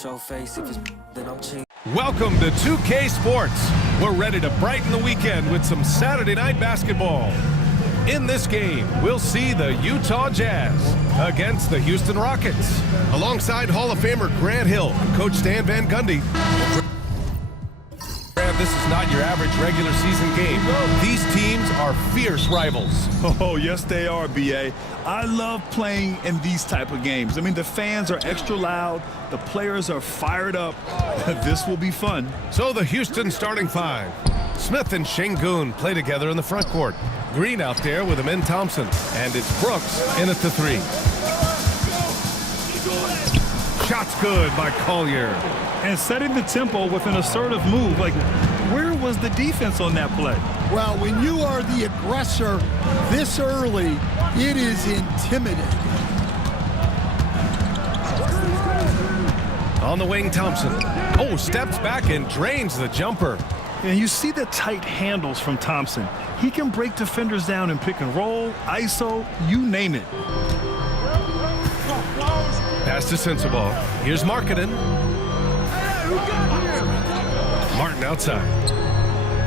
Show face if it's then I'm cheating. Welcome to 2K Sports. We're ready to brighten the weekend with some Saturday night basketball. In this game, we'll see the Utah Jazz against the Houston Rockets. Alongside Hall of Famer Grant Hill and Coach Stan Van Gundy. This is not your average regular season game. These teams are fierce rivals. Oh, yes, they are, B.A. I love playing in these type of games. I mean, the fans are extra loud. The players are fired up. This will be fun. So the Houston starting five. Smith and Şengün play together in the front court. Green out there with Amin Thompson. And it's Brooks in at the three. Shots good by Collier. And setting the tempo with an assertive move. Like, where was the defense on that play? Well, when you are the aggressor this early, it is intimidating. On the wing, Thompson. Oh, steps back and drains the jumper. And you see the tight handles from Thompson. He can break defenders down in pick and roll, ISO, you name it. Pass to Sensabaugh. Here's Markkanen. Martin outside.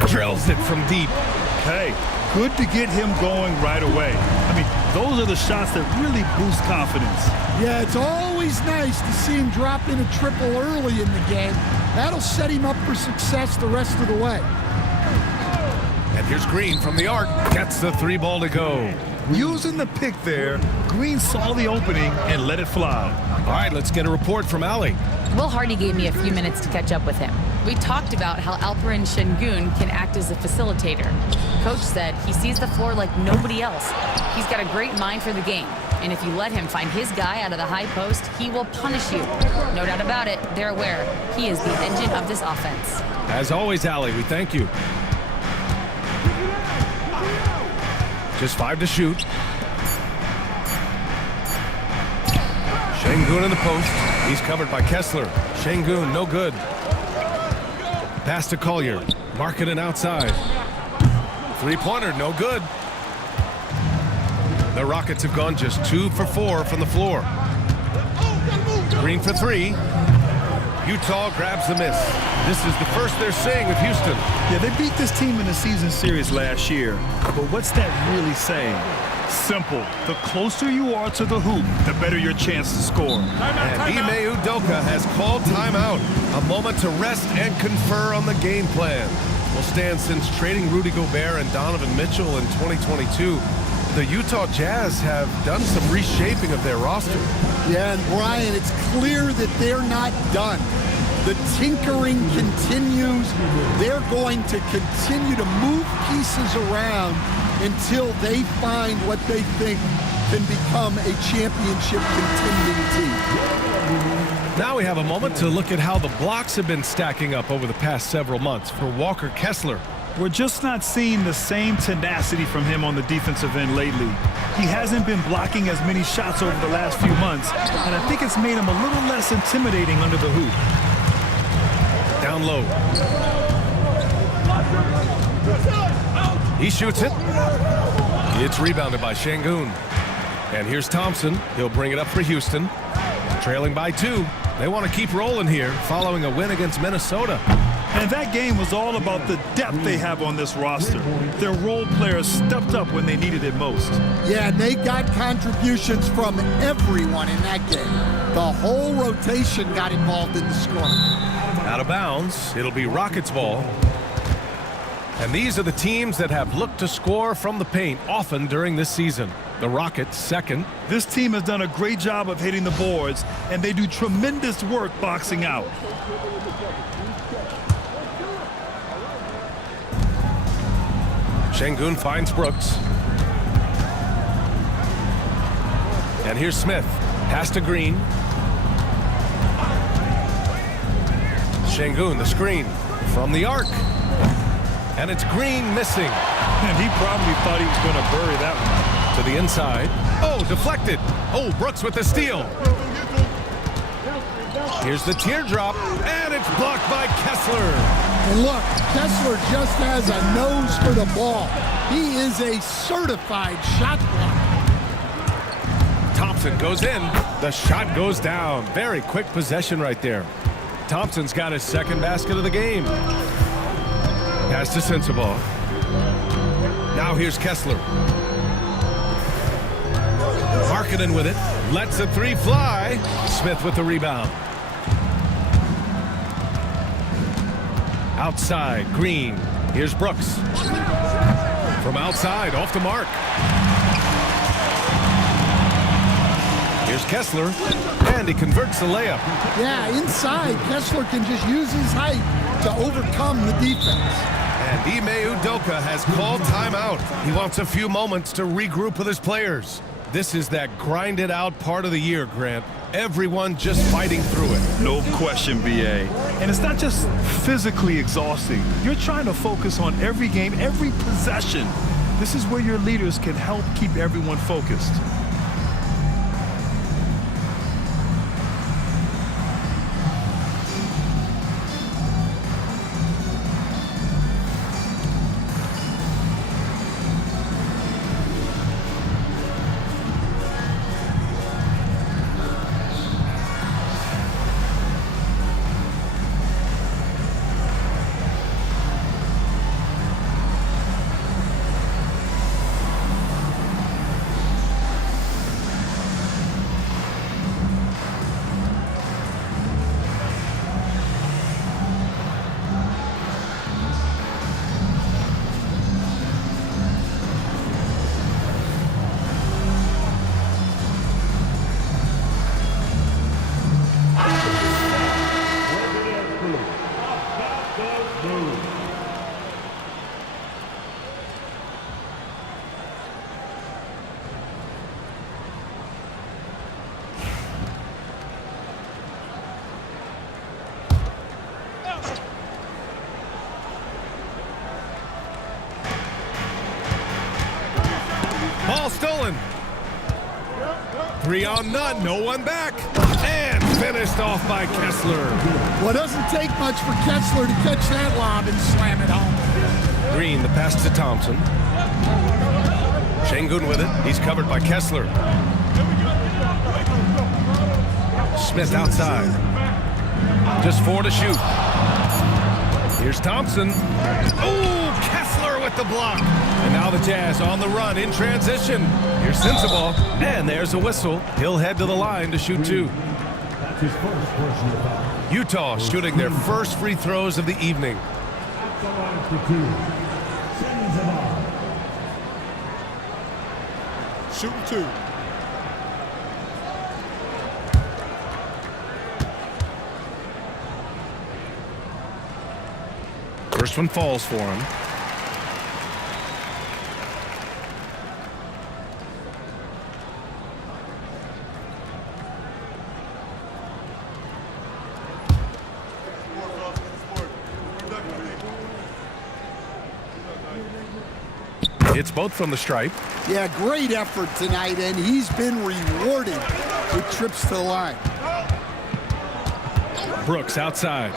Drills it from deep. Hey, good to get him going right away. I mean, those are the shots that really boost confidence. Yeah, it's always nice to see him drop in a triple early in the game. That'll set him up for success the rest of the way. And here's Green from the arc. Gets the three ball to go. Using the pick there, Green saw the opening and let it fly. All right, let's get a report from Allie. Will Hardy gave me a few minutes to catch up with him. We talked about how Alperen Şengün can act as a facilitator. Coach said he sees the floor like nobody else. He's got a great mind for the game. And if you let him find his guy out of the high post, he will punish you. No doubt about it, they're aware. He is the engine of this offense. As always, Allie, we thank you. Just 5 to shoot. Şengün in the post. He's covered by Kessler. Şengün, no good. Pass to Collier. Markkanen outside. Three-pointer, no good. The Rockets have gone just 2 for 4 from the floor. Green for 3. Utah grabs the miss. This is the first they're seeing of Houston. Yeah, they beat this team in the season series last year. But what's that really saying? Simple. The closer you are to the hoop, the better your chance to score. And Ime Udoka has called timeout. A moment to rest and confer on the game plan. Will stand since trading Rudy Gobert and Donovan Mitchell in 2022. The Utah Jazz have done some reshaping of their roster. Yeah, and Brian, it's clear that they're not done. The tinkering continues. They're going to continue to move pieces around until they find what they think can become a championship contending team. Now we have a moment to look at how the blocks have been stacking up over the past several months for Walker Kessler. We're just not seeing the same tenacity from him on the defensive end lately. He hasn't been blocking as many shots over the last few months, and I think it's made him a little less intimidating under the hoop. Down low. He shoots it. It's rebounded by Şengün. And here's Thompson. He'll bring it up for Houston. Trailing by 2. They want to keep rolling here following a win against Minnesota. And that game was all about the depth they have on this roster. Their role players stepped up when they needed it most. Yeah, and they got contributions from everyone in that game. The whole rotation got involved in the scoring. Out of bounds, it'll be Rockets ball. And these are the teams that have looked to score from the paint often during this season. The Rockets second. This team has done a great job of hitting the boards, and they do tremendous work boxing out. Şengün finds Brooks. And here's Smith. Pass to Green. Şengün, the screen from the arc. And it's Green missing. And he probably thought he was going to bury that one. To the inside. Oh, deflected. Oh, Brooks with the steal. Here's the teardrop, and it's blocked by Kessler. And look, Kessler just has a nose for the ball. He is a certified shot blocker. Thompson goes in. The shot goes down. Very quick possession right there. Thompson's got his second basket of the game. Pass to Sensabaugh. Now here's Kessler. Markkanen with it. Lets a three fly. Smith with the rebound. Outside, Green. Here's Brooks. From outside, off the mark. Here's Kessler, and he converts the layup. Yeah, inside, Kessler can just use his height to overcome the defense. And Ime Udoka has called timeout. He wants a few moments to regroup with his players. This is that grinded out part of the year, Grant. Everyone just fighting through it. No question, BA. And it's not just physically exhausting. You're trying to focus on every game, every possession. This is where your leaders can help keep everyone focused. Ball stolen. 3 on none, no one back. And finished off by Kessler. Well, it doesn't take much for Kessler to catch that lob and slam it home. Green, the pass to Thompson. Şengün with it. He's covered by Kessler. Smith outside. Just 4 to shoot. Here's Thompson. Oh, Kessler with the block. And now the Jazz on the run in transition. Here's Sensabaugh. And there's a whistle. He'll head to the line to shoot 2. Utah shooting their first free throws of the evening. Shooting 2. First one falls for him. It's both from the stripe. Yeah, great effort tonight, and he's been rewarded with trips to the line. Brooks outside.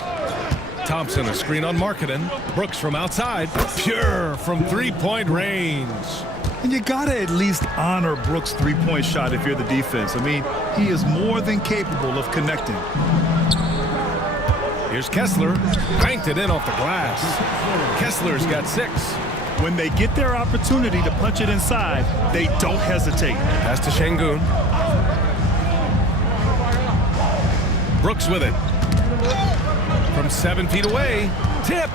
Thompson, a screen on Markkanen. Brooks from outside. Pure from three-point range. And you gotta at least honor Brooks' three-point shot if you're the defense. I mean, he is more than capable of connecting. Here's Kessler. Banked it in off the glass. Kessler's got 6. When they get their opportunity to punch it inside, they don't hesitate. Pass to Şengün. Brooks with it. From 7 feet away. Tipped.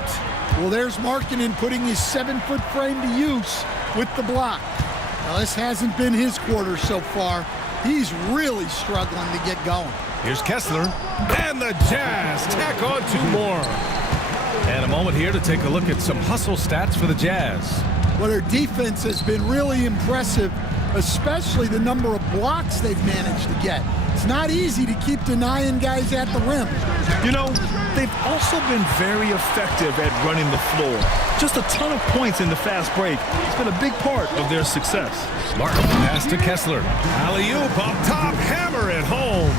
Well, there's Markkanen putting his 7-foot frame to use with the block. Now, this hasn't been his quarter so far. He's really struggling to get going. Here's Kessler. And the Jazz tack on 2 more. And a moment here to take a look at some hustle stats for the Jazz. Well, their defense has been really impressive, especially the number of blocks they've managed to get. It's not easy to keep denying guys at the rim. You know, they've also been very effective at running the floor. Just a ton of points in the fast break. It's been a big part of their success. Martin pass to Kessler. Alley-oop up top, hammer it home.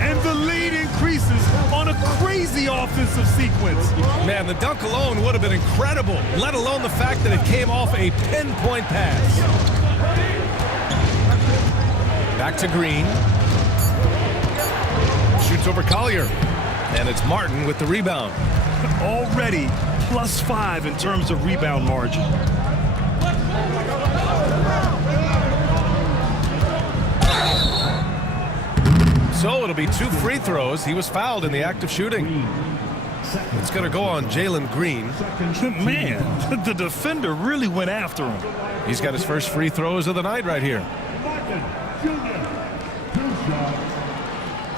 And the lead increases on a crazy offensive sequence. Man, the dunk alone would have been incredible, let alone the fact that it came off a pinpoint pass. Back to Green. Shoots over Collier. And it's Martin with the rebound. Already +5 in terms of rebound margin. So it'll be 2 free throws. He was fouled in the act of shooting. It's going to go on Jalen Green. Man, the defender really went after him. He's got his first free throws of the night right here.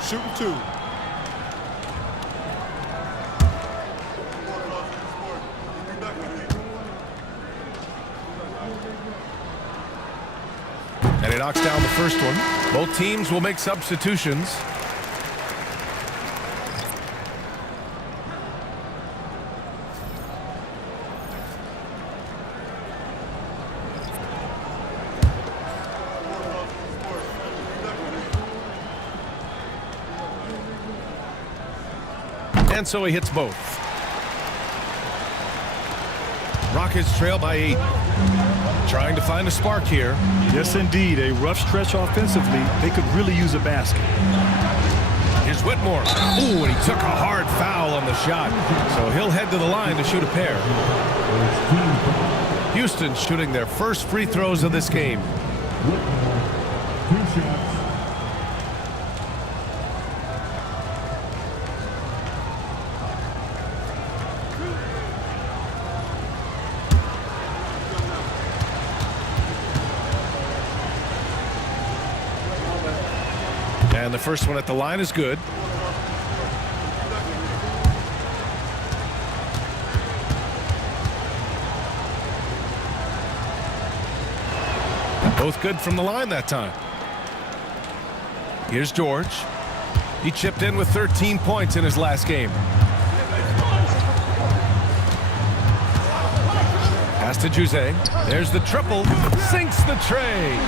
Shooting 2. And he knocks down the first one. Both teams will make substitutions. And so he hits both. Rockets trail by 8. Trying to find a spark here. Yes, indeed. A rough stretch offensively. They could really use a basket. Here's Whitmore. Ooh, and he took a hard foul on the shot. So he'll head to the line to shoot a pair. Houston shooting their first free throws of this game. And the first one at the line is good. Both good from the line that time. Here's George. He chipped in with 13 points in his last game. Pass to Jose. There's the triple. Sinks the tray.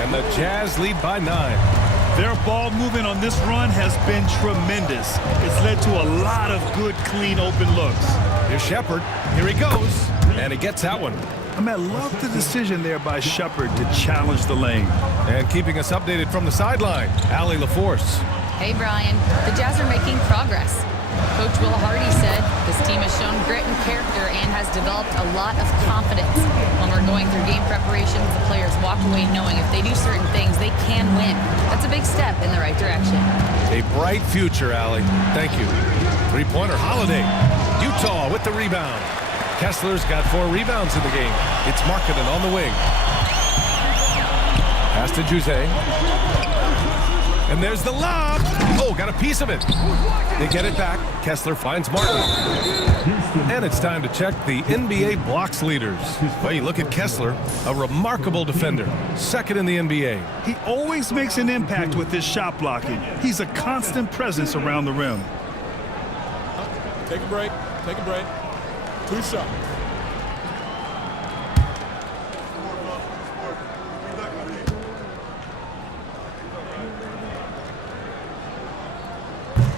And the Jazz lead by 9. Their ball movement on this run has been tremendous. It's led to a lot of good, clean, open looks. Here's Shepard. Here he goes. And he gets that one. I love the decision there by Shepard to challenge the lane. And keeping us updated from the sideline, Allie LaForce. Hey, Brian. The Jazz are making progress. Coach Will Hardy said this team has shown grit and character and has developed a lot of confidence. When we're going through game preparations, the players walk away knowing if they do certain things, they can win. That's a big step in the right direction. A bright future, Allie. Thank you. Three-pointer, Holiday. Utah with the rebound. Kessler's got 4 rebounds in the game. It's Markkanen on the wing. Pass to Jose. And there's the lob. Oh, got a piece of it. They get it back. Kessler finds Martin. And it's time to check the NBA blocks leaders. Well, you look at Kessler, a remarkable defender. Second in the NBA. He always makes an impact with his shot blocking. He's a constant presence around the rim. Take a break. Take a break. 2 shots.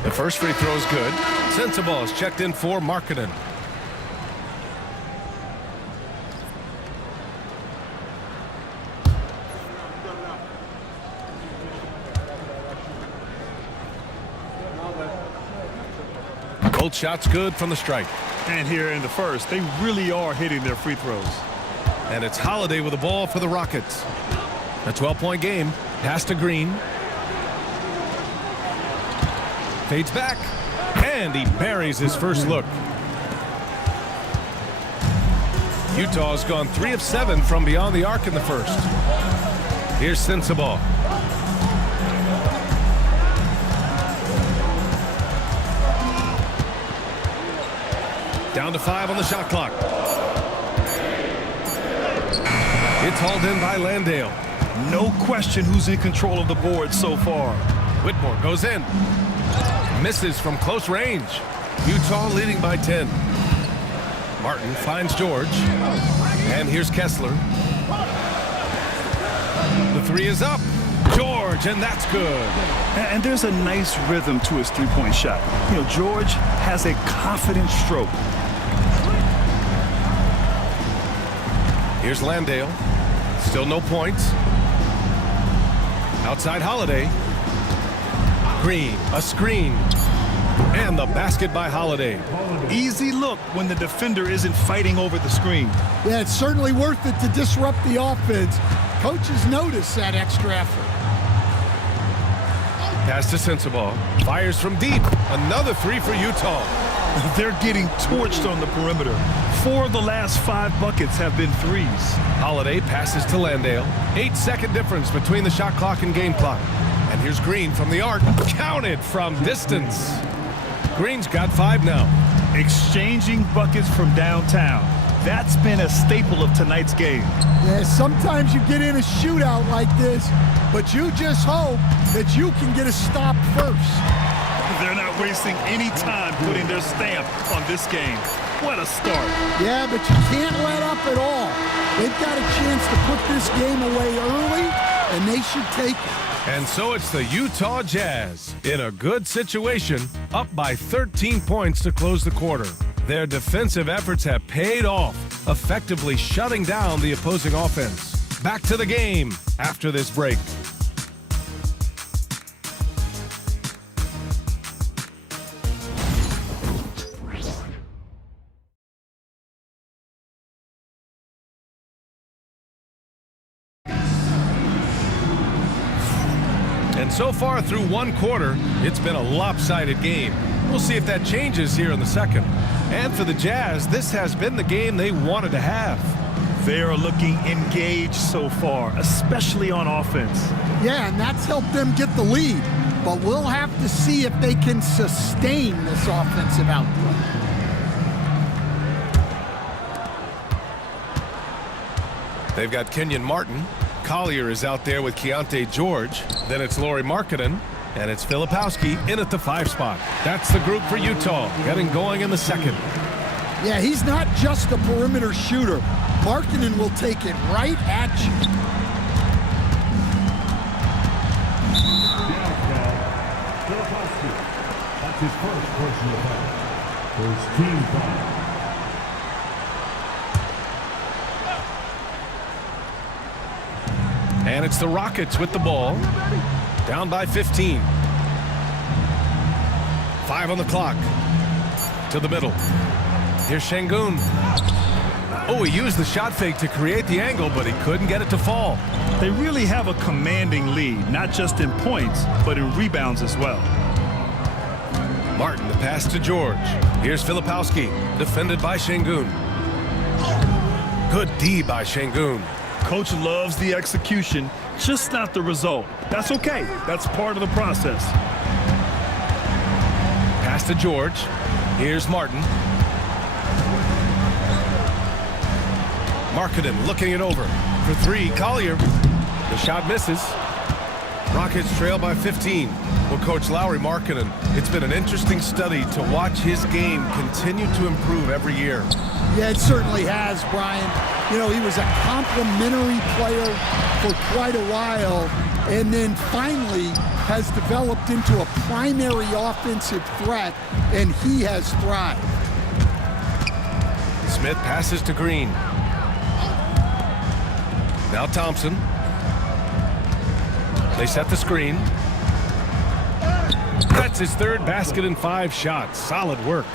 The first free throw is good. Sensible is checked in for Markkanen. Both shots good from the stripe. And here in the first, they really are hitting their free throws. And it's Holiday with the ball for the Rockets. A 12-point game. Pass to Green. Fades back. And he buries his first look. Utah's gone 3 of 7 from beyond the arc in the first. Here's Sensible. Down to 5 on the shot clock. It's hauled in by Landale. No question who's in control of the board so far. Whitmore goes in. Misses from close range. Utah leading by 10. Martin finds George. And here's Kessler. The 3 is up. George, and that's good. And there's a nice rhythm to his three-point shot. You know, George has a confident stroke. Here's Landale. Still no points. Outside Holiday. Green, a screen. And the basket by Holiday. Easy look when the defender isn't fighting over the screen. Yeah, it's certainly worth it to disrupt the offense. Coaches notice that extra effort. Pass to Sensabaugh. Fires from deep. Another three for Utah. They're getting torched on the perimeter. 4 of the last 5 buckets have been threes. Holiday passes to Landale. 8-second difference between the shot clock and game clock. And here's Green from the arc. Counted from distance. Green's got 5 now. Exchanging buckets from downtown. That's been a staple of tonight's game. Yeah, sometimes you get in a shootout like this, but you just hope that you can get a stop first. They're not wasting any time putting their stamp on this game. What a start. Yeah, but you can't let up at all. They've got a chance to put this game away early, and they should take it. And so it's the Utah Jazz in a good situation, up by 13 points to close the quarter. Their defensive efforts have paid off, effectively shutting down the opposing offense. Back to the game after this break. And so far through one quarter, it's been a lopsided game. We'll see if that changes here in the second. And for the Jazz, this has been the game they wanted to have. They are looking engaged so far, especially on offense. Yeah, and that's helped them get the lead. But we'll have to see if they can sustain this offensive output. They've got Kenyon Martin. Collier is out there with Keontae George. Then it's Lauri Markkanen. And it's Filipowski in at the 5 spot. That's the group for Utah, getting going in the second. Yeah, he's not just a perimeter shooter. Markkanen will take it right at you. Filipowski. That's his first personal foul. First team foul. And it's the Rockets with the ball. Down by 15. 5 on the clock. To the middle. Here's Şengün. Oh, he used the shot fake to create the angle, but he couldn't get it to fall. They really have a commanding lead, not just in points, but in rebounds as well. Martin, the pass to George. Here's Filipowski, defended by Şengün. Good D by Şengün. Coach loves the execution, just not the result. That's okay. That's part of the process. Pass to George. Here's Martin. Markkanen looking it over. For 3, Collier. The shot misses. Rockets trail by 15. Well, Coach Lauri Markkanen, it's been an interesting study to watch his game continue to improve every year. Yeah, it certainly has, Brian. You know, he was a complimentary player for quite a while, and then finally has developed into a primary offensive threat, and he has thrived. Smith passes to Green. Now Thompson. They set the screen. That's his 3rd basket in 5 shots. Solid work.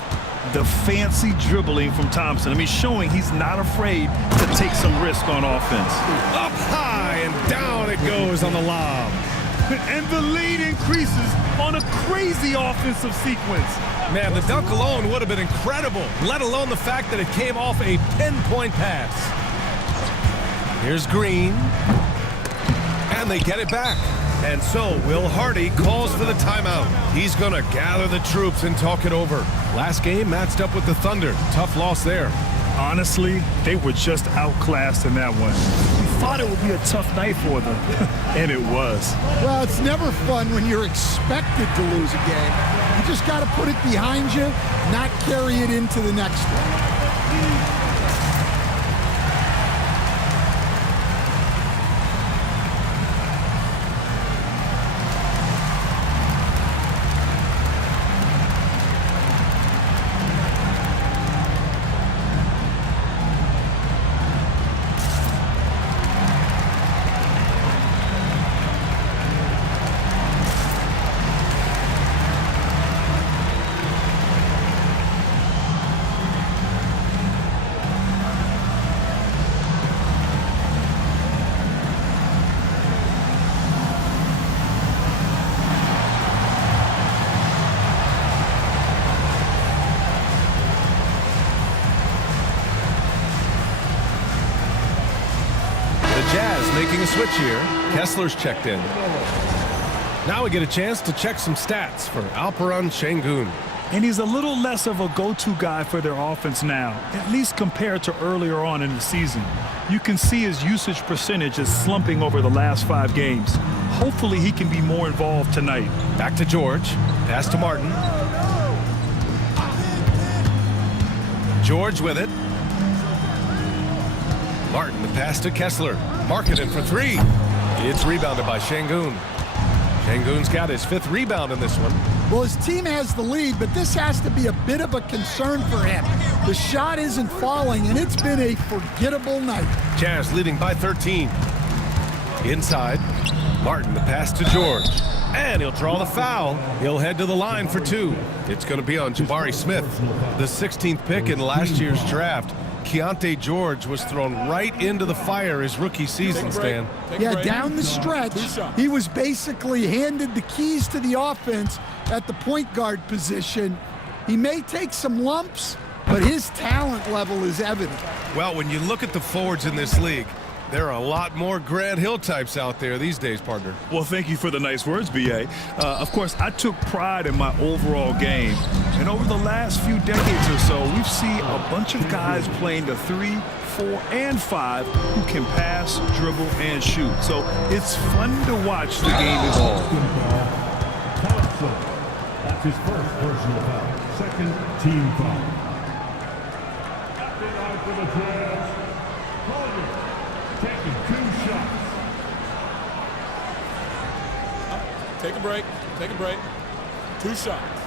The fancy dribbling from Thompson. I mean, showing he's not afraid to take some risk on offense. Up high and down it goes on the lob. And the lead increases on a crazy offensive sequence. Man, the dunk alone would have been incredible, let alone the fact that it came off a pinpoint pass. Here's Green. And they get it back. And so Will Hardy calls for the timeout. He's going to gather the troops and talk it over. Last game matched up with the Thunder. Tough loss there. Honestly, they were just outclassed in that one. We thought it would be a tough night for them, and it was. Well, it's never fun when you're expected to lose a game. You just got to put it behind you, not carry it into the next one. making a switch here. Kessler's checked in. Now we get a chance to check some stats for Alperen Şengün. And he's a little less of a go-to guy for their offense now, at least compared to earlier on in the season. You can see his usage percentage is slumping over the last 5 games. Hopefully he can be more involved tonight. Back to George. Pass to Martin. George with it. Martin, the pass to Kessler. Marketing for 3. It's rebounded by Şengün. Şengün's got his 5th rebound in this one. Well, his team has the lead, but this has to be a bit of a concern for him. The shot isn't falling, and it's been a forgettable night. Jazz leading by 13. Inside, Martin, the pass to George. And he'll draw the foul. He'll head to the line for 2. It's going to be on Jabari Smith, the 16th pick in last year's draft. Keontae George was thrown right into the fire his rookie season, Stan. Yeah, down the stretch, he was basically handed the keys to the offense at the point guard position. He may take some lumps, but his talent level is evident. Well, when you look at the forwards in this league, there are a lot more Grant Hill types out there these days, partner. Well, thank you for the nice words, B.A. Of course, I took pride in my overall game. And over the last few decades or so, we've seen a bunch of guys playing the 3, 4, and 5 who can pass, dribble, and shoot. So it's fun to watch the game evolve. Thompson. That's his first personal foul. 2nd team foul. Acting out for the Jazz. Collier taking 2 shots. Take a break. Take a break. 2 shots.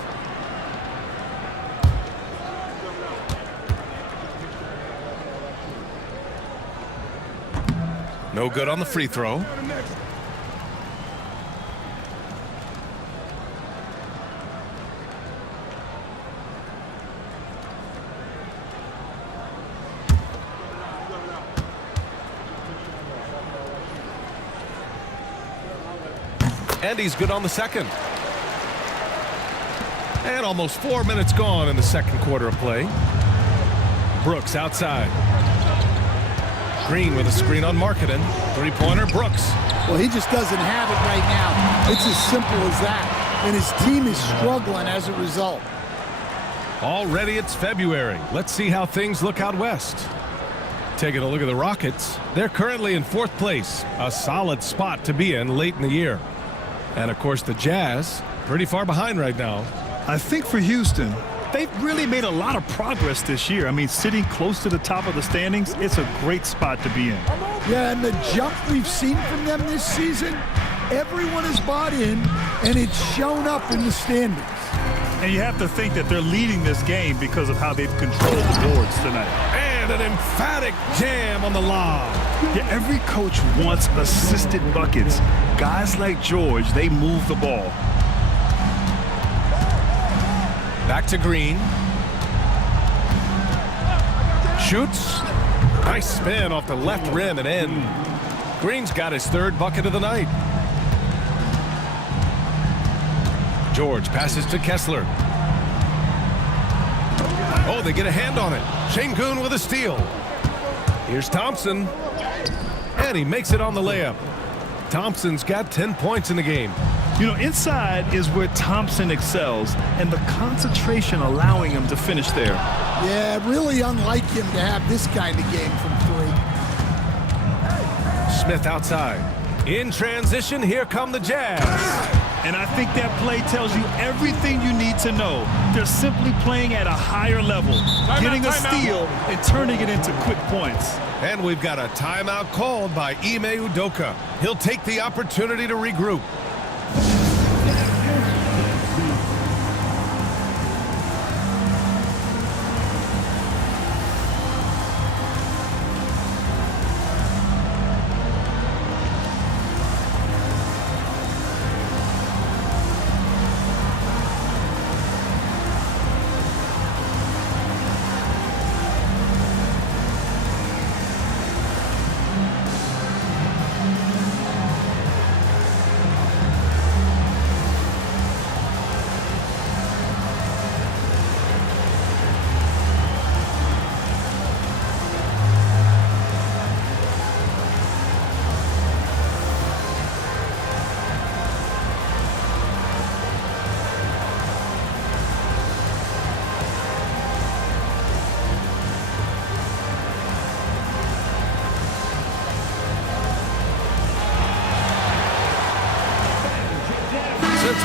No good on the free throw. And he's good on the 2nd. And almost 4 minutes gone in the 2nd quarter of play. Brooks outside. Green with a screen on Marketing. 3-pointer, Brooks. Well, he just doesn't have it right now. It's as simple as that. And his team is struggling as a result. Already it's February. Let's see how things look out west. Taking a look at the Rockets. They're currently in 4th place. A solid spot to be in late in the year. And, of course, the Jazz, pretty far behind right now. I think for Houston, they've really made a lot of progress this year. I mean, sitting close to the top of the standings, it's a great spot to be in. Yeah, and the jump we've seen from them this season, everyone has bought in, and it's shown up in the standings. And you have to think that they're leading this game because of how they've controlled the boards tonight. And an emphatic jam on the lob. Yeah, every coach wants assisted buckets. Guys like George, they move the ball. Back to Green. Shoots. Nice spin off the left rim and in. Green's got his 3rd bucket of the night. George passes to Kessler. Oh, they get a hand on it. Şengün with a steal. Here's Thompson. And he makes it on the layup. Thompson's got 10 points in the game. You know, inside is where Thompson excels, and the concentration allowing him to finish there. Yeah, really unlike him to have this kind of game from 3. Smith outside. In transition, here come the Jazz. And I think that play tells you everything you need to know. They're simply playing at a higher level, getting a steal and turning it into quick points. And we've got a timeout called by Ime Udoka. He'll take the opportunity to regroup.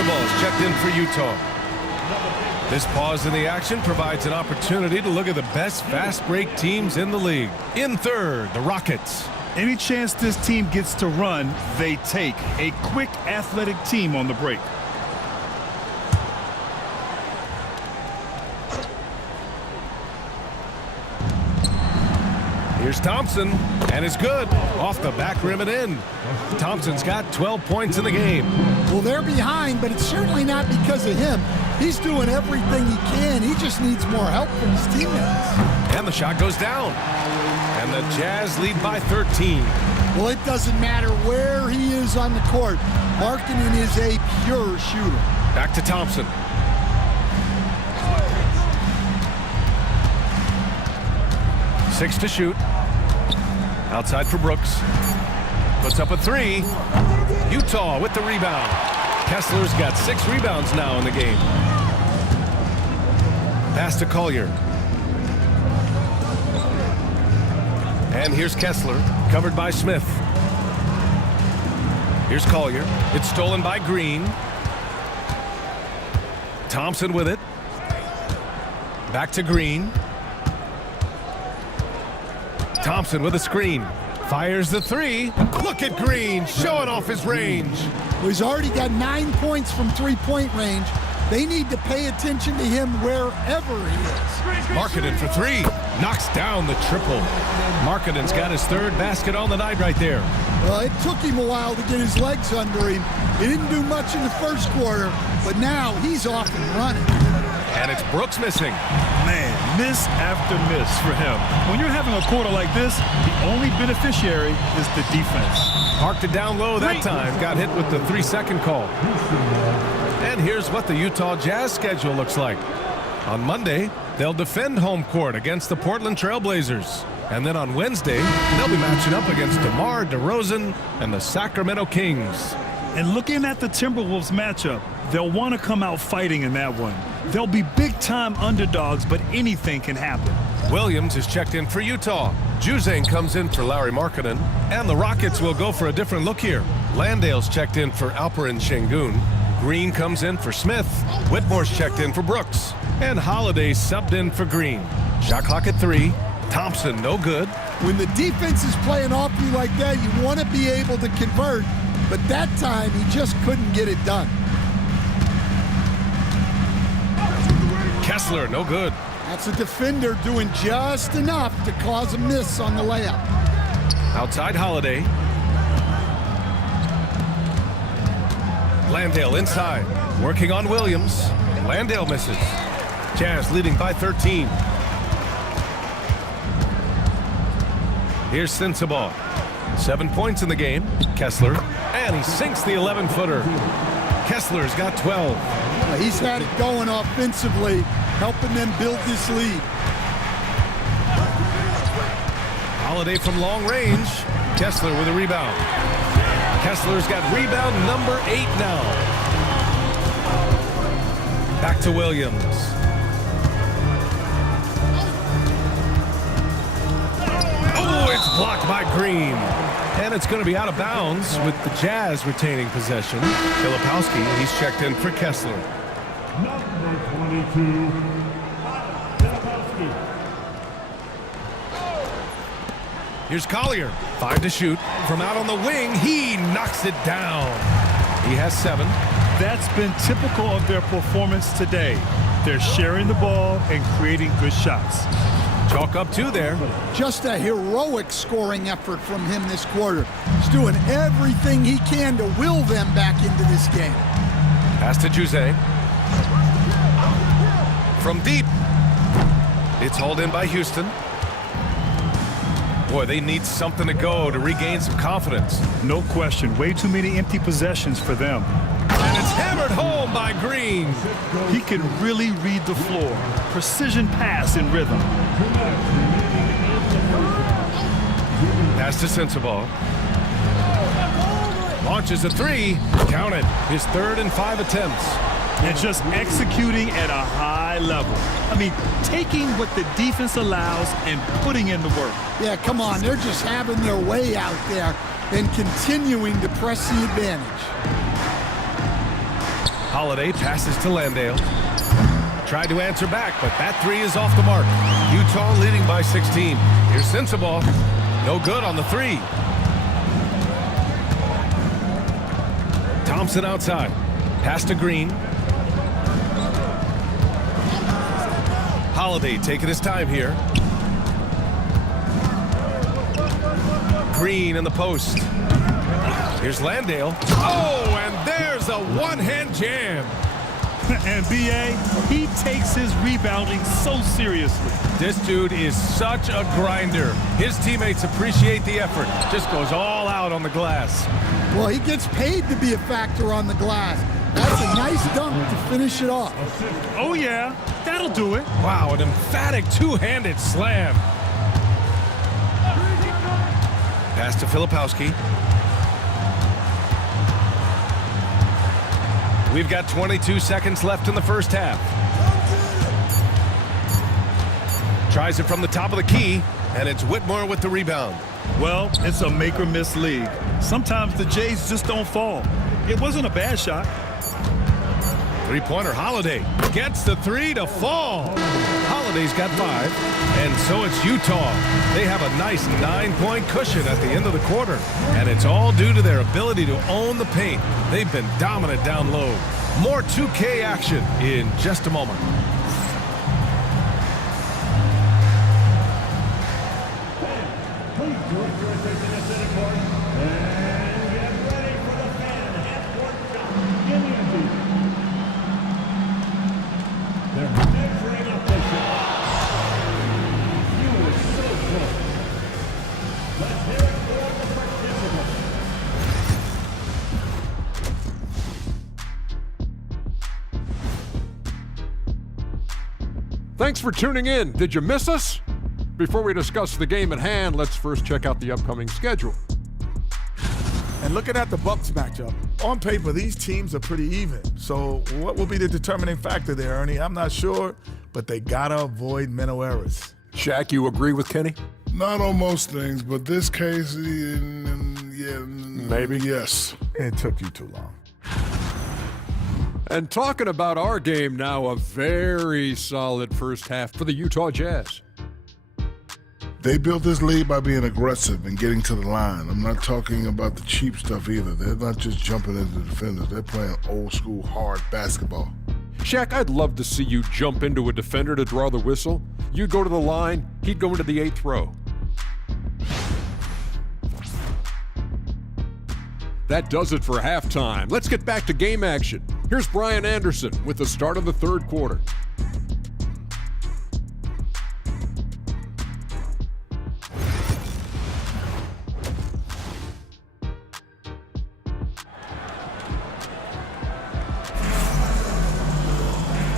Sensabaugh is checked in for Utah. This pause in the action provides an opportunity to look at the best fast break teams in the league. In third, the Rockets. Any chance this team gets to run, they take. A quick, athletic team on the break. Here's Thompson, and it's good. Off the back rim and in. Thompson's got 12 points in the game. Well, they're behind, but it's certainly not because of him. He's doing everything he can. He just needs more help from his teammates. And the shot goes down. And the Jazz lead by 13. Well, it doesn't matter where he is on the court. Markkanen is a pure shooter. Back to Thompson. Six to shoot. Outside for Brooks. Puts up a three. Utah with the rebound. Kessler's got 6 rebounds now in the game. Pass to Collier. And here's Kessler, covered by Smith. Here's Collier. It's stolen by Green. Thompson with it. Back to Green. Thompson with a screen. Fires the three. Look at Green showing off his range. Well, he's already got 9 points from three-point range. They need to pay attention to him wherever he is. Markkanen for three. Knocks down the triple. Markkanen's got his 3rd basket on the night right there. Well, it took him a while to get his legs under him. He didn't do much in the first quarter, but now he's off and running. And it's Brooks missing. Man, miss after miss for him. When you're having a quarter like this, the only beneficiary is the defense. Parked it down low that time. Got hit with the 3-second call. And here's what the Utah Jazz schedule looks like. On Monday, they'll defend home court against the Portland Trail Blazers. And then on Wednesday, they'll be matching up against DeMar DeRozan and the Sacramento Kings. And looking at the Timberwolves matchup, they'll want to come out fighting in that one. They'll be big-time underdogs, but anything can happen. Williams is checked in for Utah. Juzang comes in for Lauri Markkanen. And the Rockets will go for a different look here. Landale's checked in for Alperen Şengün. Green comes in for Smith. Whitmore's checked in for Brooks. And Holiday subbed in for Green. Shot clock at 3. Thompson, no good. When the defense is playing off you like that, you want to be able to convert. But that time, he just couldn't get it done. Kessler, no good. That's a defender doing just enough to cause a miss on the layup. Outside Holiday. Landale inside. Working on Williams. Landale misses. Jazz leading by 13. Here's Sensabaugh. 7 points in the game. Kessler. And he sinks the 11-footer. Kessler's got 12. He's had it going offensively, helping them build this lead. Holiday from long range. Kessler with a rebound. Kessler's got rebound number 8 now. Back to Williams. Oh, it's blocked by Green. And it's going to be out of bounds with the Jazz retaining possession. Filipowski, he's checked in for Kessler. Number 22, Filipowski. Here's Collier. 5 to shoot. From out on the wing, he knocks it down. He has 7. That's been typical of their performance today. They're sharing the ball and creating good shots. Chalk up 2 there. Just a heroic scoring effort from him this quarter. He's doing everything he can to will them back into this game. Pass to Juzang. From deep. It's hauled in by Houston. Boy, they need something to go to regain some confidence. No question. Way too many empty possessions for them. And it's hammered home by Green. He can really read the floor. Precision pass in rhythm. Pass to Sensabaugh. Launches a 3. Count it. His 3rd and 5 attempts. And just executing at a high level. I mean, taking what the defense allows and putting in the work. Yeah, come on. They're just having their way out there and continuing to press the advantage. Holiday passes to Landale. Tried to answer back, but that three is off the mark. Utah leading by 16. Here's Sensabaugh. No good on the three. Thompson outside. Pass to Green. Holiday taking his time here. Green in the post. Here's Landale. Oh, and there's a one-hand jam. And B.A., he takes his rebounding so seriously. This dude is such a grinder. His teammates appreciate the effort. Just goes all out on the glass. Well, he gets paid to be a factor on the glass. That's a nice dunk to finish it off. Oh, yeah, that'll do it. Wow, an emphatic two-handed slam. Pass to Filipowski. We've got 22 seconds left in the first half. Tries it from the top of the key, and it's Whitmore with the rebound. Well, it's a make-or-miss league. Sometimes the Jays just don't fall. It wasn't a bad shot. Three-pointer, Holiday gets the three to fall. Holiday's got 5, and so it's Utah. They have a nice 9-point cushion at the end of the quarter, and it's all due to their ability to own the paint. They've been dominant down low. More 2K action in just a moment. Thanks for tuning in. Did you miss us? Before we discuss the game at hand, let's first check out the upcoming schedule. And looking at the Bucks matchup, on paper, these teams are pretty even. So what will be the determining factor there, Ernie? I'm not sure, but they gotta avoid mental errors. Shaq, you agree with Kenny? Not on most things, but this case, yeah, maybe. Yes, it took you too long. And talking about our game now, a very solid first half for the Utah Jazz. They built this lead by being aggressive and getting to the line. I'm not talking about the cheap stuff either. They're not just jumping into the defenders. They're playing old school hard basketball. Shaq, I'd love to see you jump into a defender to draw the whistle. You'd go to the line, he'd go into the 8th row. That does it for halftime. Let's get back to game action. Here's Brian Anderson with the start of the third quarter.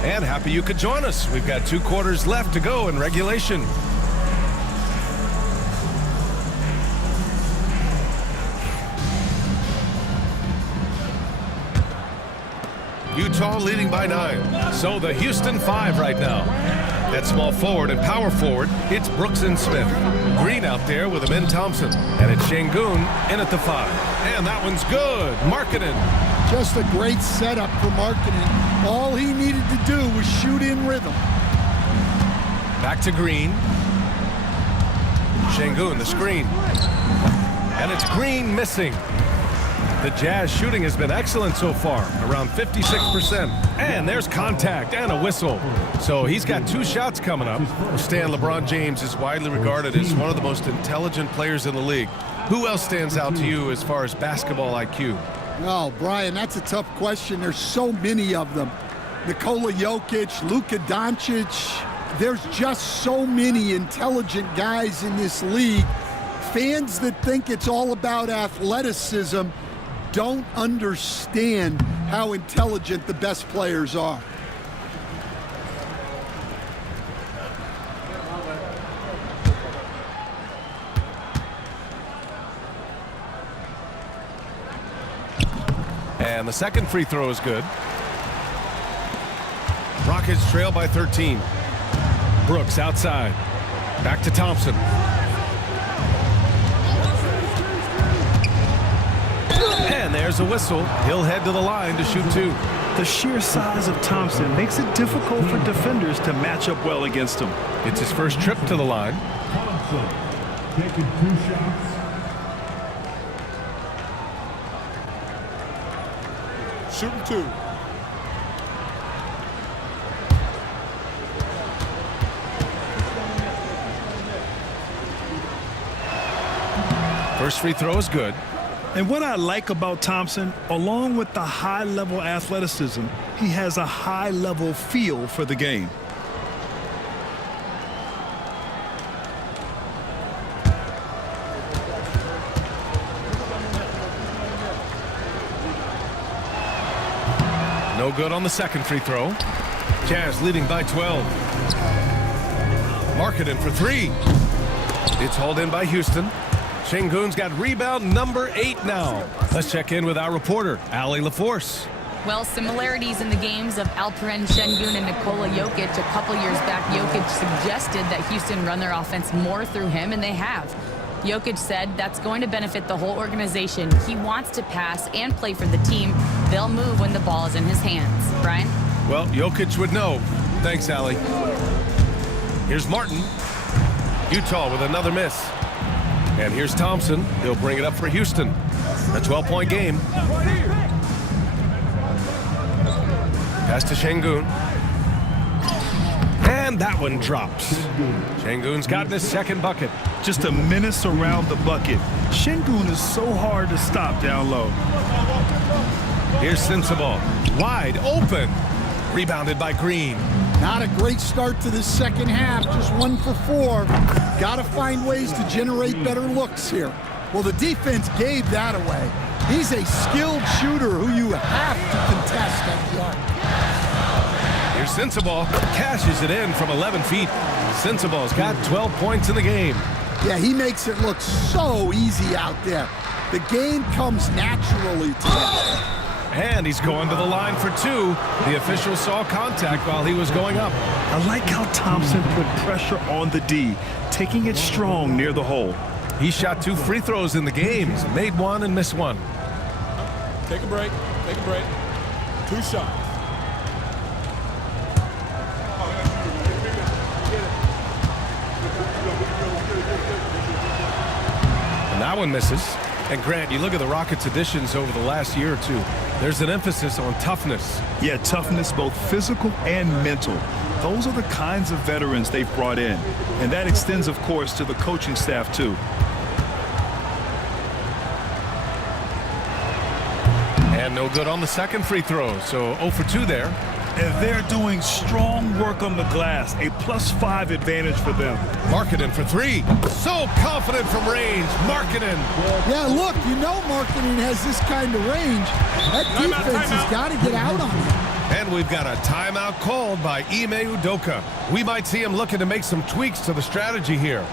And happy you could join us. We've got 2 quarters left to go in regulation. Utah leading by 9. So the Houston 5 right now. At small forward and power forward, it's Brooks and Smith. Green out there with Amin Thompson. And it's Şengün in at the 5. And that one's good. Markkanen. Just a great setup for Markkanen. All he needed to do was shoot in rhythm. Back to Green. Şengün, the screen. And it's Green missing. The Jazz shooting has been excellent so far, around 56%. And there's contact and a whistle. So he's got 2 shots coming up. Stan, LeBron James is widely regarded as one of the most intelligent players in the league. Who else stands out to you as far as basketball IQ? Oh, Brian, that's a tough question. There's so many of them. Nikola Jokic, Luka Doncic. There's just so many intelligent guys in this league. Fans that think it's all about athleticism don't understand how intelligent the best players are. And the second free throw is good. Rockets trail by 13. Brooks outside. Back to Thompson. And there's a whistle. He'll head to the line to shoot 2. The sheer size of Thompson makes it difficult for defenders to match up well against him. It's his first trip to the line. Thompson taking 2 shots. Shooting 2. First free throw is good. And what I like about Thompson, along with the high-level athleticism, he has a high-level feel for the game. No good on the second free throw. Jazz leading by 12. Marketing for 3. It's hauled in by Houston. Şengün's got rebound number 8 now. Let's check in with our reporter, Allie LaForce. Well, similarities in the games of Alperen Şengün and Nikola Jokic. A couple years back, Jokic suggested that Houston run their offense more through him, and they have. Jokic said that's going to benefit the whole organization. He wants to pass and play for the team. They'll move when the ball is in his hands. Brian? Well, Jokic would know. Thanks, Allie. Here's Martin. Utah with another miss. And here's Thompson. He'll bring it up for Houston. A 12-point game. Pass to Şengün. And that one drops. Şengün's gotten his second bucket. Just a menace around the bucket. Şengün is so hard to stop down low. Here's Sensabaugh. Wide open. Rebounded by Green. Not a great start to the second half, just 1 for 4. Got to find ways to generate better looks here. Well, the defense gave that away. He's a skilled shooter who you have to contest at the arc. Here's Sensabaugh. Cashes it in from 11 feet. Sensabaugh's got 12 points in the game. Yeah, he makes it look so easy out there. The game comes naturally to him. And he's going to the line for 2. The official saw contact while he was going up. I like how Thompson put pressure on the D, taking it strong near the hole. He shot 2 free throws in the game. He's made 1 and missed 1. Take a break. Take a break. 2 shots. And that one misses. And Grant, you look at the Rockets' additions over the last year or 2. There's an emphasis on toughness. Yeah, toughness, both physical and mental. Those are the kinds of veterans they've brought in. And that extends, of course, to the coaching staff, too. And no good on the second free throw, so 0 for 2 there. And they're doing strong work on the glass, a +5 advantage for them. Marketing for 3. So confident from range. Marketing. Yeah, look, you know Marketing has this kind of range. That defense has got to get out on him. And we've got a timeout called by Ime Udoka. We might see him looking to make some tweaks to the strategy here.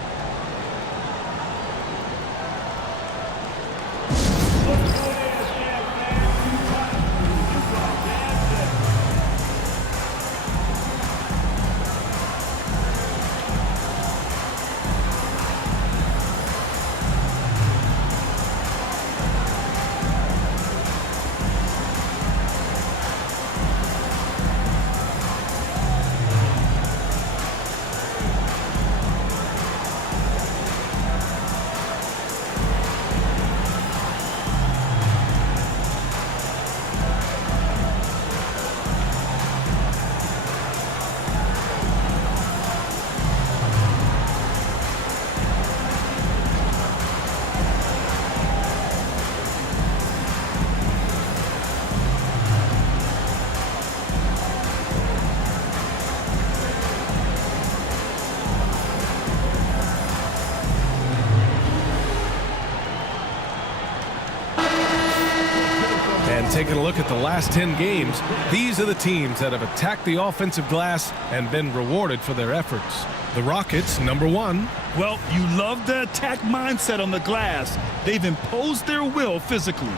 Taking a look at the last 10 games, these are the teams that have attacked the offensive glass and been rewarded for their efforts. The Rockets, number 1. Well, you love the attack mindset on the glass. They've imposed their will physically.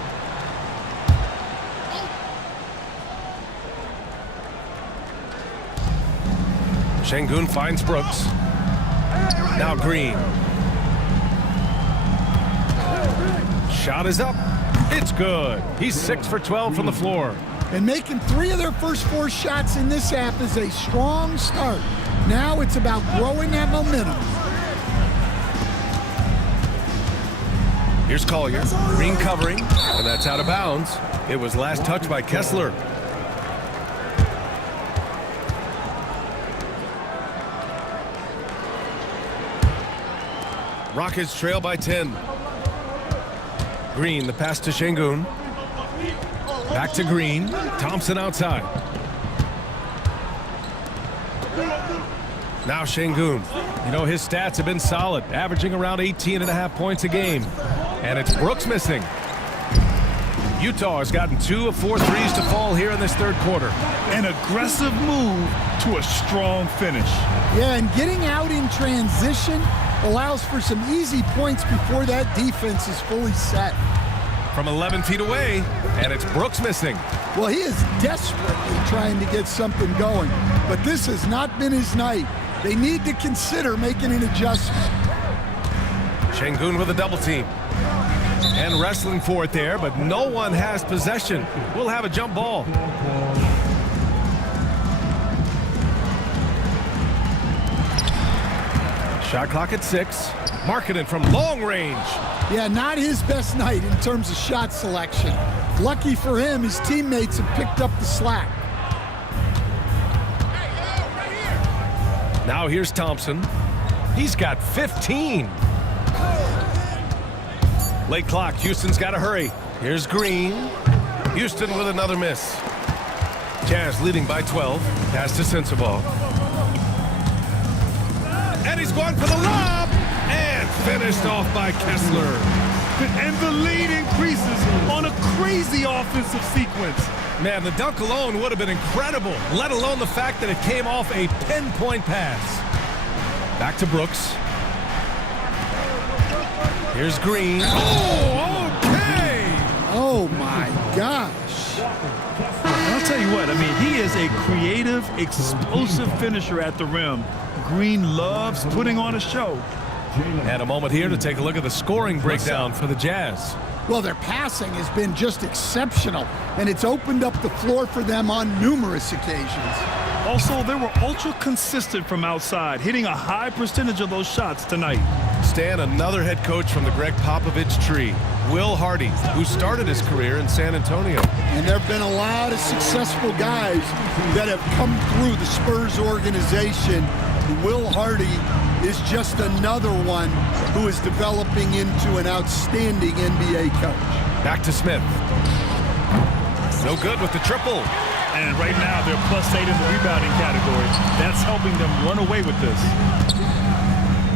Şengün finds Brooks. Now Green. Shot is up. It's good. He's 6 for 12 from the floor. And making 3 of their first 4 shots in this half is a strong start. Now it's about growing that momentum. Here's Collier. Green covering, and that's out of bounds. It was last touched by Kessler. Rockets trail by 10. Green, the pass to Şengün. Back to Green. Thompson outside. Now Şengün. You know, his stats have been solid, averaging around 18.5 points a game. And it's Brooks missing. Utah has gotten 2 of 4 threes to fall here in this third quarter. An aggressive move to a strong finish. Yeah, and getting out in transition allows for some easy points before that defense is fully set. From 11 feet away, and it's Brooks missing. Well, he is desperately trying to get something going, but this has not been his night. They need to consider making an adjustment. Şengün with a double team. And wrestling for it there, but no one has possession. We'll have a jump ball. Shot clock at 6. Marketing from long range. Yeah, not his best night in terms of shot selection. Lucky for him, his teammates have picked up the slack. Now here's Thompson. He's got 15. Late clock. Houston's got to hurry. Here's Green. Houston with another miss. Jazz leading by 12. Pass to Sensabaugh. And he's going for the lob. And finished off by Kessler. And the lead increases on a crazy offensive sequence. Man, the dunk alone would have been incredible, let alone the fact that it came off a pinpoint pass. Back to Brooks. Here's Green. Oh, okay! Oh, my gosh. I'll tell you what, I mean, he is a creative, explosive finisher at the rim. Green loves putting on a show. And a moment here to take a look at the scoring breakdown for the Jazz. Well, their passing has been just exceptional, and it's opened up the floor for them on numerous occasions. Also, they were ultra consistent from outside, hitting a high percentage of those shots tonight. Stan, another head coach from the Greg Popovich tree, Will Hardy, who started his career in San Antonio. And there have been a lot of successful guys that have come through the Spurs organization. Will Hardy is just another one who is developing into an outstanding NBA coach. Back to Smith. No good with the triple. And right now, they're +8 in the rebounding category. That's helping them run away with this.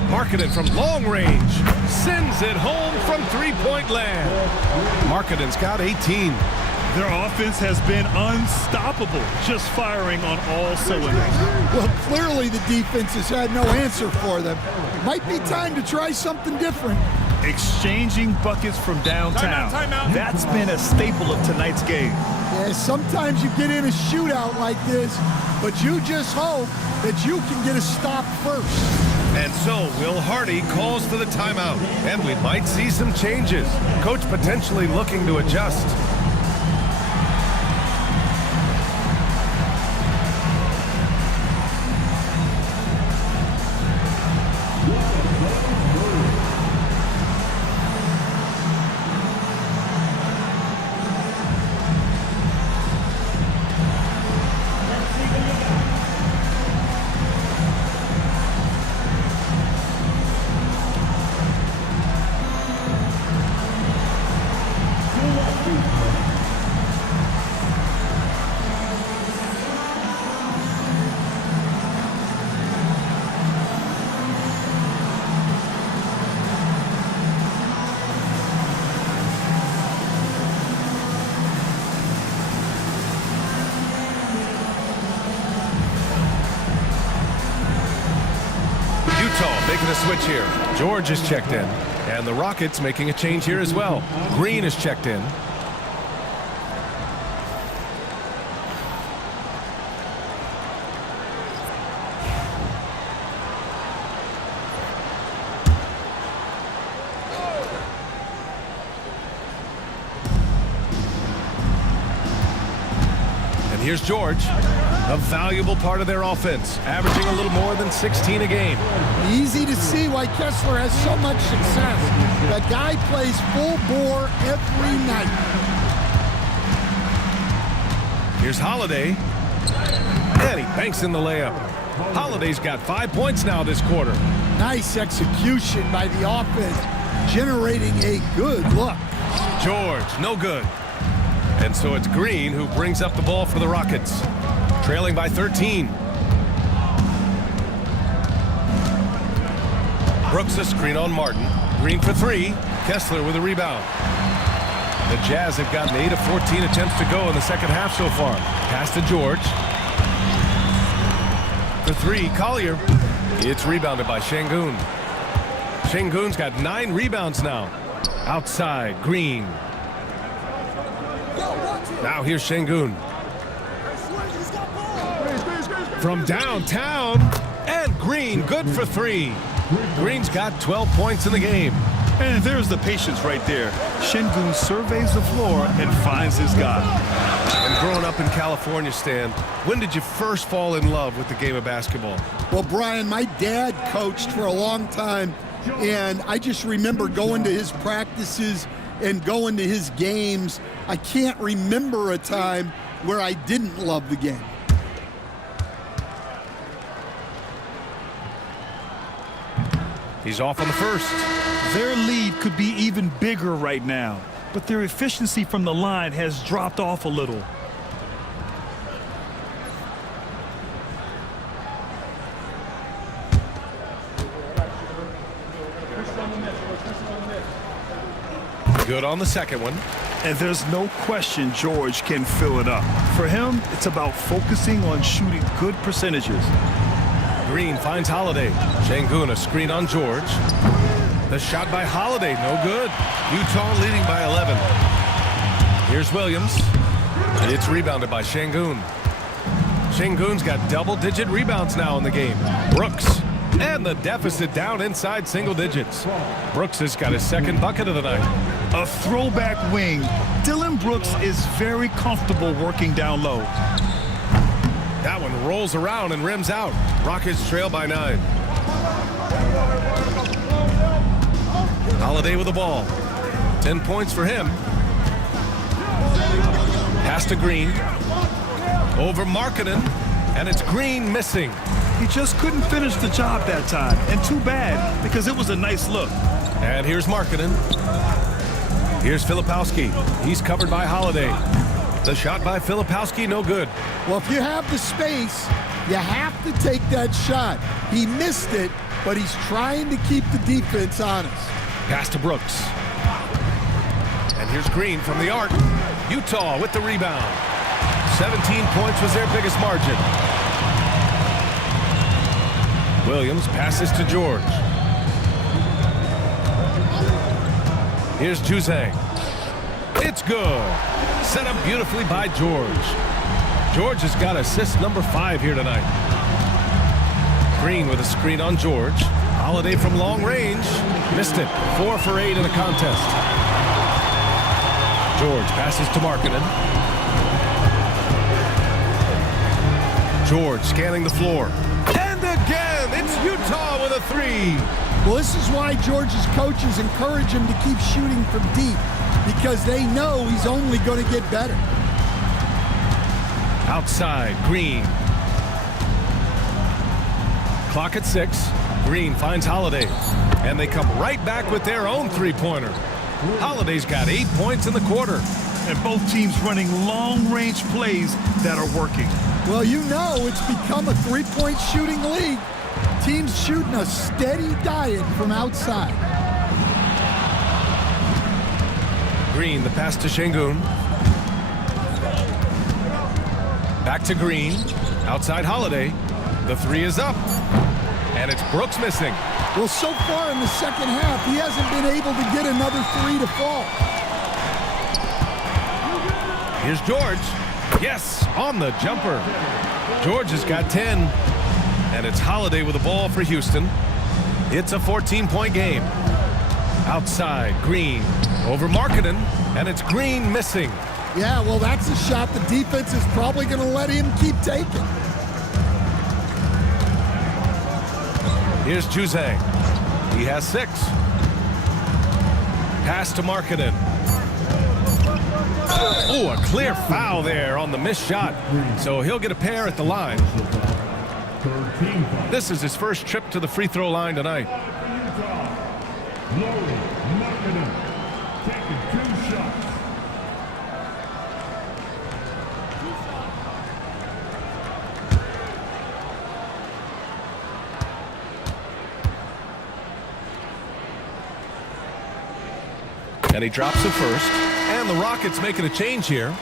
Marketing from long range. Sends it home from three-point land. Marketing's got 18. Their offense has been unstoppable, just firing on all cylinders. Well, clearly the defense has had no answer for them. Might be time to try something different. Exchanging buckets from downtown. Timeout. That's been a staple of tonight's game. Yeah, sometimes you get in a shootout like this, but you just hope that you can get a stop first. And so Will Hardy calls for the timeout, and we might see some changes. Coach potentially looking to adjust. Making a switch here. George is checked in. And the Rockets making a change here as well. Green is checked in. Here's George, a valuable part of their offense, averaging a little more than 16 a game. Easy to see why Kessler has so much success. The guy plays full bore every night. Here's Holiday, and he banks in the layup. Holiday's got 5 points now this quarter. Nice execution by the offense, generating a good look. George, no good. And so it's Green who brings up the ball for the Rockets, trailing by 13. Brooks a screen on Martin. Green for three. Kessler with a rebound. The Jazz have gotten 8 of 14 attempts to go in the second half so far. Pass to George. For three, Collier. It's rebounded by Şengün. Şengün's got 9 rebounds now. Outside, Green. Now here's Şengün. From downtown, and Green good for 3. Green's got 12 points in the game. And there's the patience right there. Şengün surveys the floor and finds his guy. And growing up in California, Stan, when did you first fall in love with the game of basketball? Well, Brian, my dad coached for a long time, and I just remember going to his practices and going to his games. I can't remember a time where I didn't love the game. He's off on the first. Their lead could be even bigger right now, but their efficiency from the line has dropped off a little. Good on the second one. And there's no question George can fill it up. For him, it's about focusing on shooting good percentages. Green finds Holiday. Şengün a screen on George. The shot by Holiday, no good. Utah leading by 11. Here's Williams. It's rebounded by Şengün. Şengün's got double-digit rebounds now in the game. Brooks. And the deficit down inside single digits. Brooks has got his second bucket of the night. A throwback wing. Dillon Brooks is very comfortable working down low. That one rolls around and rims out. Rockets trail by 9. Holiday with the ball. 10 points for him. Pass to Green. Over Markkanen. And it's Green missing. He just couldn't finish the job that time. And too bad, because it was a nice look. And here's Markkanen. Here's Filipowski. He's covered by Holiday. The shot by Filipowski, no good. Well, if you have the space, you have to take that shot. He missed it, but he's trying to keep the defense honest. Pass to Brooks. And here's Green from the arc. Utah with the rebound. 17 points was their biggest margin. Williams passes to George. Here's Juzang. It's good. Set up beautifully by George. George has got assist number 5 here tonight. Green with a screen on George. Holiday from long range. Missed it. 4 for 8 in the contest. George passes to Markkanen. George scanning the floor. And again, it's Utah with a 3. Well, this is why George's coaches encourage him to keep shooting from deep, because they know he's only going to get better. Outside, Green. Clock at 6. Green finds Holiday. And they come right back with their own three-pointer. Holiday's got 8 points in the quarter. And both teams running long-range plays that are working. Well, you know it's become a three-point shooting league. Teams shooting a steady diet from outside. Green, the pass to Şengün. Back to Green. Outside Holiday. The 3 is up. And it's Brooks missing. Well, so far in the second half, he hasn't been able to get another 3 to fall. Here's George. Yes, on the jumper. George has got 10. And it's Holiday with the ball for Houston. It's a 14-point game. Outside, Green. Over Markkanen. And it's Green missing. Yeah, well, that's a shot the defense is probably going to let him keep taking. Here's Juzang. He has 6. Pass to Markkanen. Oh, a clear foul there on the missed shot. So he'll get a pair at the line. This is his first trip to the free throw line tonight. Taking 2 shots. And he drops it first. And the Rockets making a change here.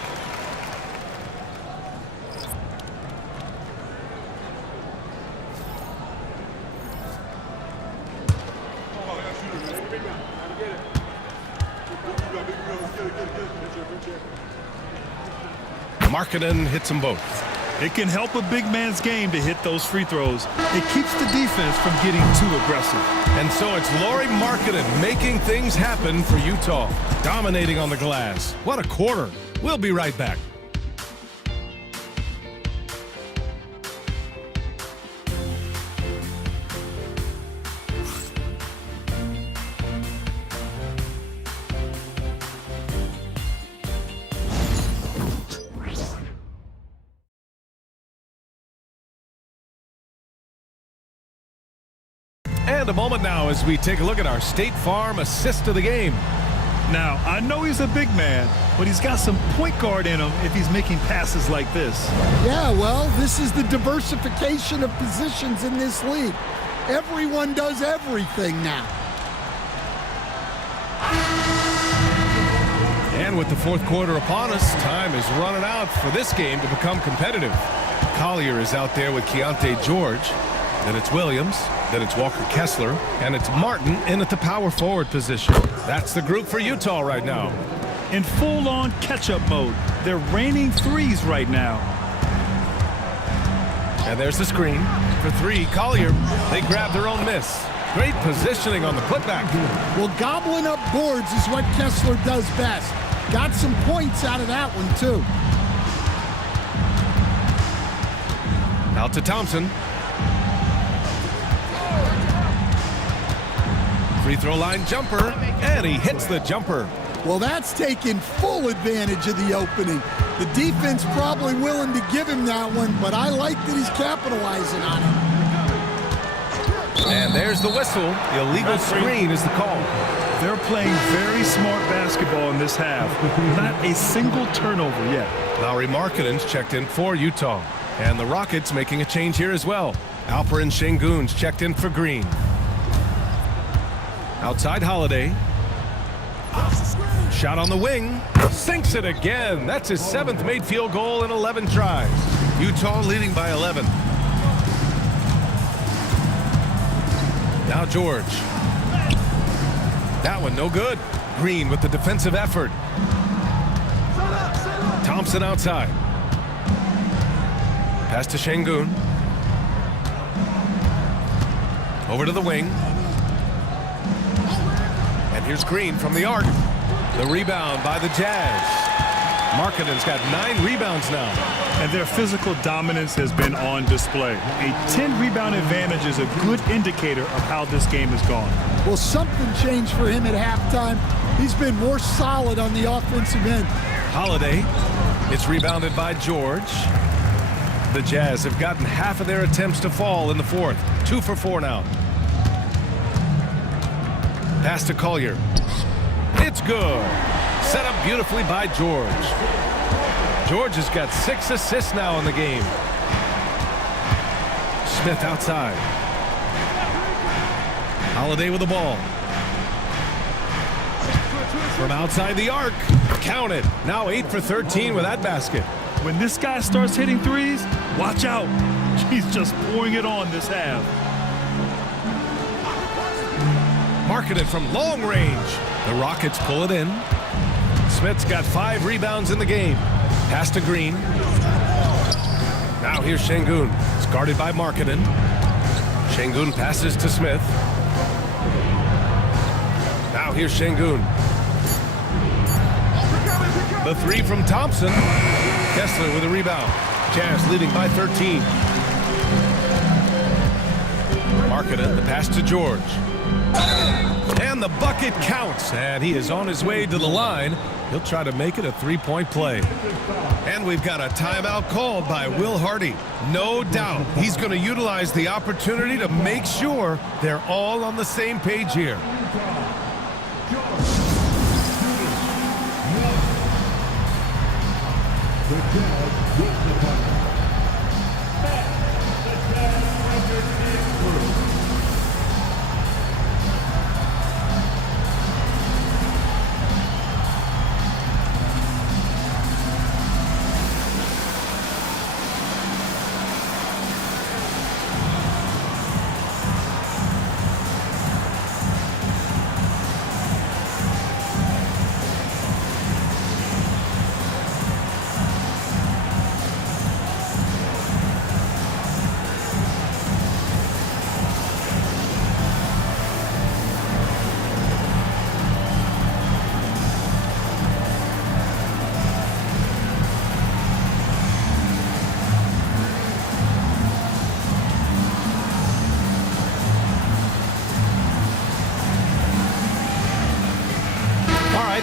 Markkanen hits them both. It can help a big man's game to hit those free throws. It keeps the defense from getting too aggressive. And so it's Lauri Markkanen making things happen for Utah. Dominating on the glass. What a quarter. We'll be right back. And a moment now as we take a look at our State Farm assist of the game. Now, I know he's a big man, but he's got some point guard in him if he's making passes like this. Yeah, well, this is the diversification of positions in this league. Everyone does everything now. And with the fourth quarter upon us, time is running out for this game to become competitive. Collier is out there with Keontae George. Then it's Williams. Then it's Walker Kessler. And it's Martin in at the power forward position. That's the group for Utah right now. In full-on catch-up mode. They're raining threes right now. And there's the screen. For 3, Collier. They grab their own miss. Great positioning on the putback. Well, gobbling up boards is what Kessler does best. Got some points out of that one, too. Out to Thompson. Free throw line jumper, and he hits the jumper. Well, that's taking full advantage of the opening. The defense probably willing to give him that one, but I like that he's capitalizing on it. And there's the whistle. Illegal screen is the call. They're playing very smart basketball in this half. Not a single turnover yet. Lauri Markkanen's checked in for Utah. And the Rockets making a change here as well. Alperen Sengun's checked in for Green. Outside Holiday. Shot on the wing. Sinks it again. That's his 7th made field goal in 11 tries. Utah leading by 11. Now George. That one no good. Green with the defensive effort. Thompson outside. Pass to Sengun. Over to the wing. And here's Green from the arc. The rebound by the Jazz. Markkanen's got 9 rebounds now. And their physical dominance has been on display. A 10-rebound advantage is a good indicator of how this game has gone. Well, something changed for him at halftime. He's been more solid on the offensive end. Holiday. It's rebounded by George. The Jazz have gotten half of their attempts to fall in the fourth. 2 for 4 now. Pass to Collier. It's good. Set up beautifully by George. George has got 6 assists now in the game. Smith outside. Holiday with the ball. From outside the arc. Count it. Now 8 for 13 with that basket. When this guy starts hitting threes, watch out. He's just pouring it on this half. Markkanen from long range. The Rockets pull it in. Smith's got 5 rebounds in the game. Pass to Green. Now here's Sengun. It's guarded by Markkanen. Sengun passes to Smith. Now here's Sengun. The three from Thompson. Kessler with a rebound. Jazz leading by 13. Markkanen, the pass to George. And the bucket counts, and he is on his way to the line. He'll try to make it a three-point play. And we've got a timeout called by Will Hardy. No doubt he's going to utilize the opportunity to make sure they're all on the same page here. The Jazz with the puck. The Jazz record is through.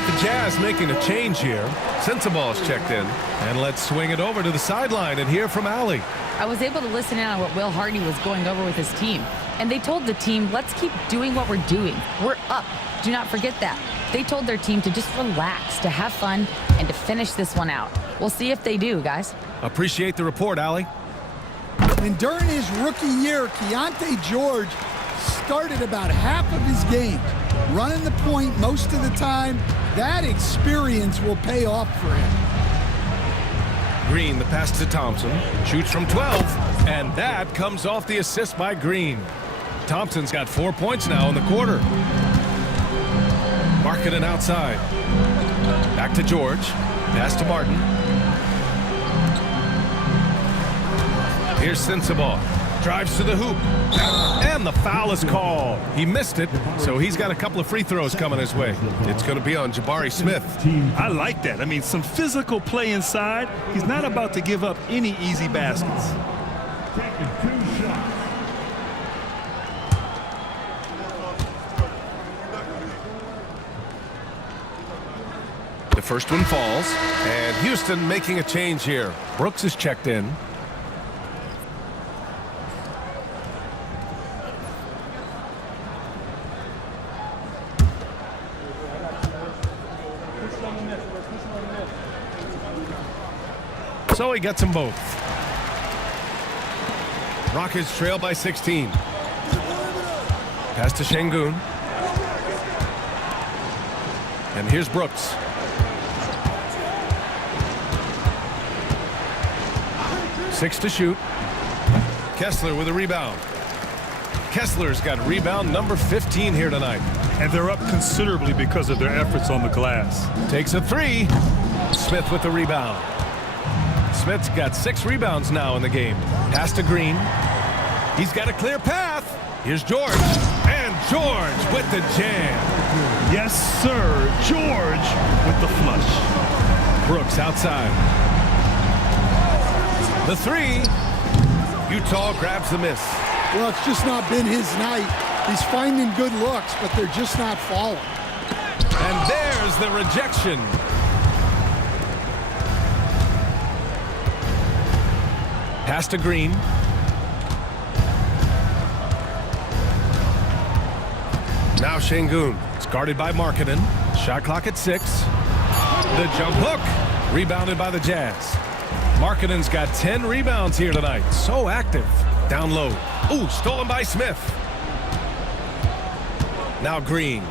The Jazz making a change here. Sensaball's checked in. And let's swing it over to the sideline and hear from Allie. I was able to listen in on what Will Hardy was going over with his team. And they told the team, let's keep doing what we're doing. We're up. Do not forget that. They told their team to just relax, to have fun, and to finish this one out. We'll see if they do, guys. Appreciate the report, Allie. And during his rookie year, Keontae George started about half of his games, running the point most of the time. That experience will pay off for him. Green, the pass to Thompson. Shoots from 12, and that comes off the assist by Green. Thompson's got 4 points now in the quarter. Markkanen outside. Back to George. Pass to Martin. Here's Sensaball. Drives to the hoop. And the foul is called. He missed it, so he's got a couple of free throws coming his way. It's going to be on Jabari Smith. I like that. I mean, some physical play inside. He's not about to give up any easy baskets. Taking 2 shots. The first one falls, and Houston making a change here. Brooks is checked in. So he gets them both. Rockets trail by 16. Pass to Şengün. And here's Brooks. Six to shoot. Kessler with a rebound. Kessler's got rebound number 15 here tonight. And they're up considerably because of their efforts on the glass. Takes a three. Smith with the rebound. Smith's got 6 rebounds now in the game. Pass to Green. He's got a clear path. Here's George. And George with the jam. Yes, sir. George with the flush. Brooks outside. The three. Utah grabs the miss. Well, it's just not been his night. He's finding good looks, but they're just not falling. And there's the rejection. Pass to Green. Now Şengün. It's guarded by Markkanen. Shot clock at 6. The jump hook. Rebounded by the Jazz. Markkanen's got 10 rebounds here tonight. So active. Down low. Ooh, stolen by Smith. Now Green.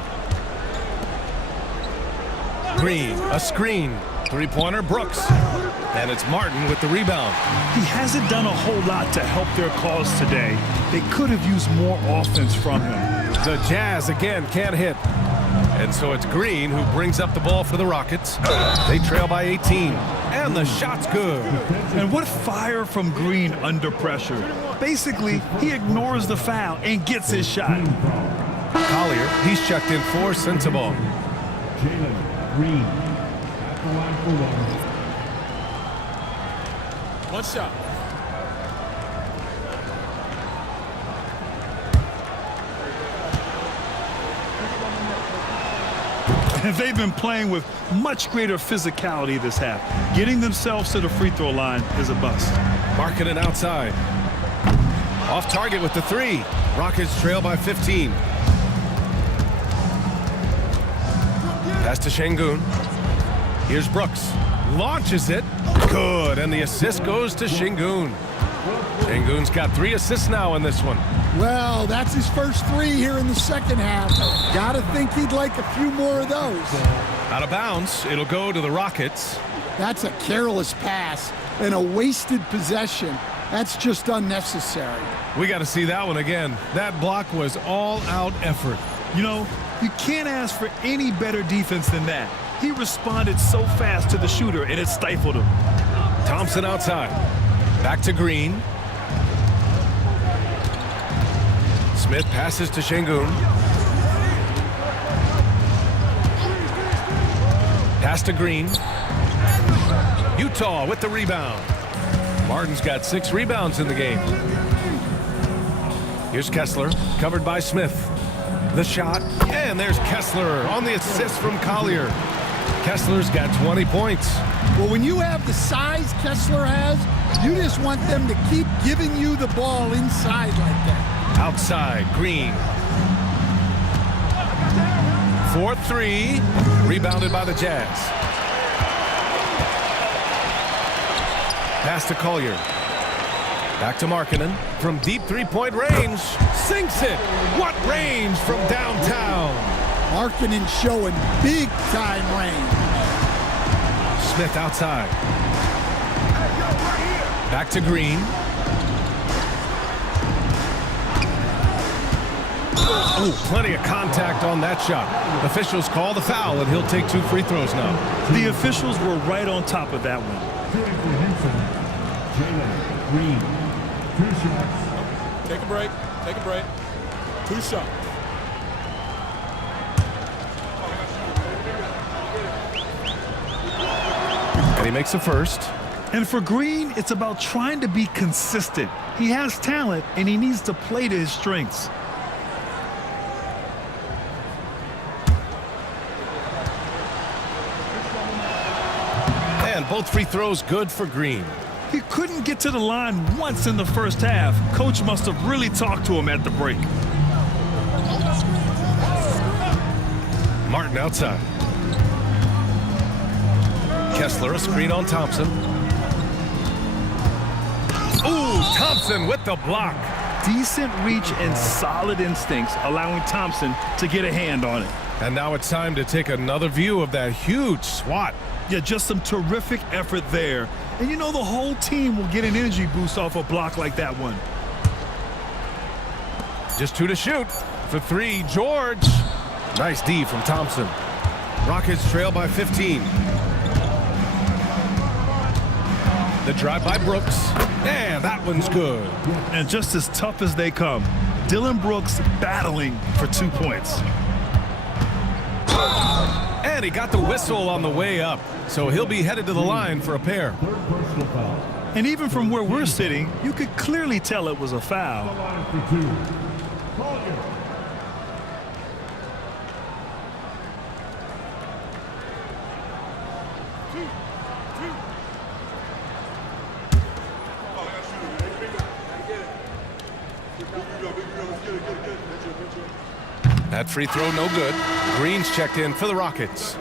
Green, a screen. Three-pointer, Brooks. And it's Martin with the rebound. He hasn't done a whole lot to help their cause today. They could have used more offense from him. The Jazz, again, can't hit. And so it's Green who brings up the ball for the Rockets. They trail by 18. And the shot's good. And what fire from Green under pressure. Basically, he ignores the foul and gets his shot. Collier, he's checked in for Sensaball. Jalen Green at the line One shot. And they've been playing with much greater physicality this half. Getting themselves to the free throw line is a bust. Markkanen outside. Off target with the three. Rockets trail by 15. Pass to Şengün. Here's Brooks. Launches it. Good. And the assist goes to Şengün. Şengün's got 3 assists now in this one. Well, that's his first 3 here in the second half. Gotta think he'd like a few more of those. Out of bounds. It'll go to the Rockets. That's a careless pass and a wasted possession. That's just unnecessary. We got to see that one again. That block was all-out effort. You know, you can't ask for any better defense than that. He responded so fast to the shooter, and it stifled him. Thompson outside. Back to Green. Smith passes to Şengün. Pass to Green. Utah with the rebound. Martin's got 6 rebounds in the game. Here's Kessler, covered by Smith. The shot, and there's Kessler on the assist from Collier. Kessler's got 20 points. Well, when you have the size Kessler has, you just want them to keep giving you the ball inside like that. Outside, Green. 4-3, rebounded by the Jazz. Pass to Collier. Back to Markkanen. From deep three-point range. Sinks it. What range from downtown. Markkanen showing big-time range. Smith outside. Back to Green. Oh, plenty of contact on that shot. Officials call the foul, and he'll take 2 free throws now. The officials were right on top of that one. Green, 2 shots. Take a break. Take a break. 2 shots. And he makes a first. And for Green, it's about trying to be consistent. He has talent, and he needs to play to his strengths. And both free throws good for Green. He couldn't get to the line once in the first half. Coach must have really talked to him at the break. Martin outside. Kessler, a screen on Thompson. Ooh, Thompson with the block. Decent reach and solid instincts, allowing Thompson to get a hand on it. And now it's time to take another view of that huge swat. Yeah, just some terrific effort there. And you know the whole team will get an energy boost off a block like that one. Just 2 to shoot. For 3, George. Nice D from Thompson. Rockets trail by 15. The drive by Brooks. And that one's good. And just as tough as they come, Dylan Brooks battling for 2 points. And he got the whistle on the way up. So he'll be headed to the line for a pair. And even from where we're sitting, you could clearly tell it was a foul. That free throw no good. Green's checked in for the Rockets.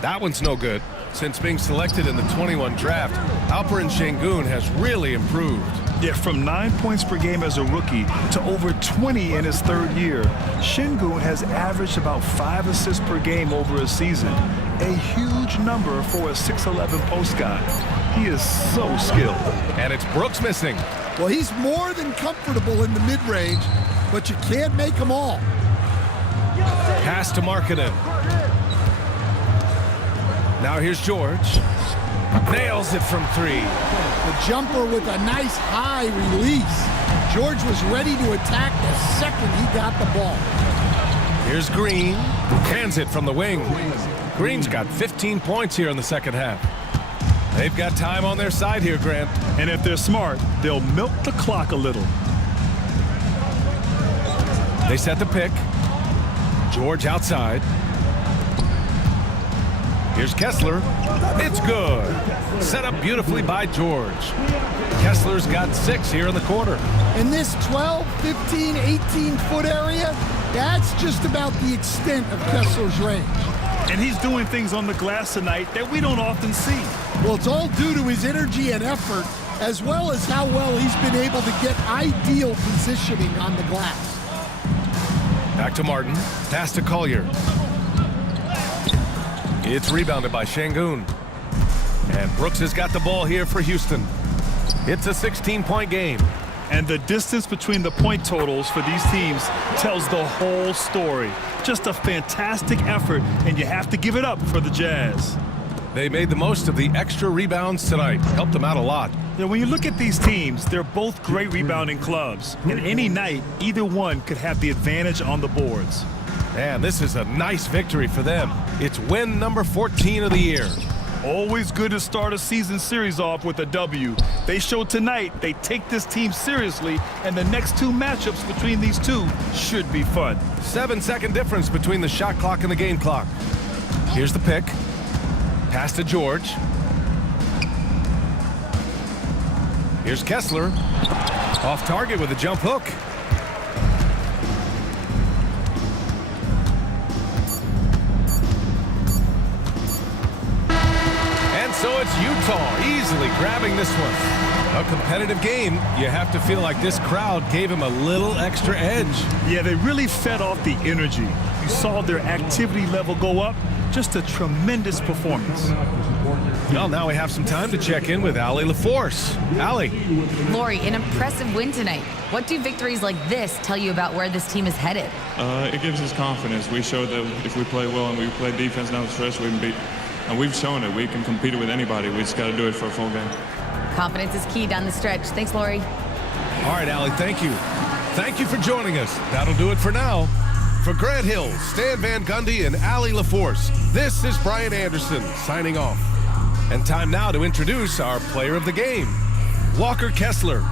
That one's no good. Since being selected in the 21 draft, Alperen Şengün has really improved. Yeah, from 9 points per game as a rookie to over 20 in his 3rd year, Şengün has averaged about 5 assists per game over a season. A huge number for a 6'11" post guy. He is so skilled. And it's Brooks missing. Well, he's more than comfortable in the mid-range, but you can't make them all. Pass to Markkanen. Now here's George. Nails it from 3. The jumper with a nice high release. George was ready to attack the second he got the ball. Here's Green. Hands it from the wing. Green's got 15 points here in the second half. They've got time on their side here, Grant. And if they're smart, they'll milk the clock a little. They set the pick. George outside. Here's Kessler. It's good. Set up beautifully by George. Kessler's got 6 here in the quarter. In this 12, 15, 18-foot area, that's just about the extent of Kessler's range. And he's doing things on the glass tonight that we don't often see. Well, it's all due to his energy and effort, as well as how well he's been able to get ideal positioning on the glass. Back to Martin. Pass to Collier. It's rebounded by Şengün. And Brooks has got the ball here for Houston. It's a 16-point game. And the distance between the point totals for these teams tells the whole story. Just a fantastic effort, and you have to give it up for the Jazz. They made the most of the extra rebounds tonight. Helped them out a lot. You know, when you look at these teams, they're both great rebounding clubs. And any night, either one could have the advantage on the boards. And this is a nice victory for them. It's win number 14 of the year. Always good to start a season series off with a W. They showed tonight they take this team seriously, and the next 2 matchups between these two should be fun. 7-second difference between the shot clock and the game clock. Here's the pick. Pass to George. Here's Kessler. Off target with a jump hook. So it's Utah easily grabbing this one. A competitive game. You have to feel like this crowd gave him a little extra edge. Yeah, they really fed off the energy. You saw their activity level go up. Just a tremendous performance. Well, now we have some time to check in with Allie LaForce. Allie. Lori, an impressive win tonight. What do victories like this tell you about where this team is headed? It gives us confidence. We showed that if we play well and we play defense down the stretch, we can beat. And we've shown it. We can compete with anybody. We just got to do it for a full game. Confidence is key down the stretch. Thanks, Lori. All right, Allie, thank you. Thank you for joining us. That'll do it for now. For Grant Hill, Stan Van Gundy, and Allie LaForce, this is Brian Anderson signing off. And time now to introduce our player of the game, Walker Kessler.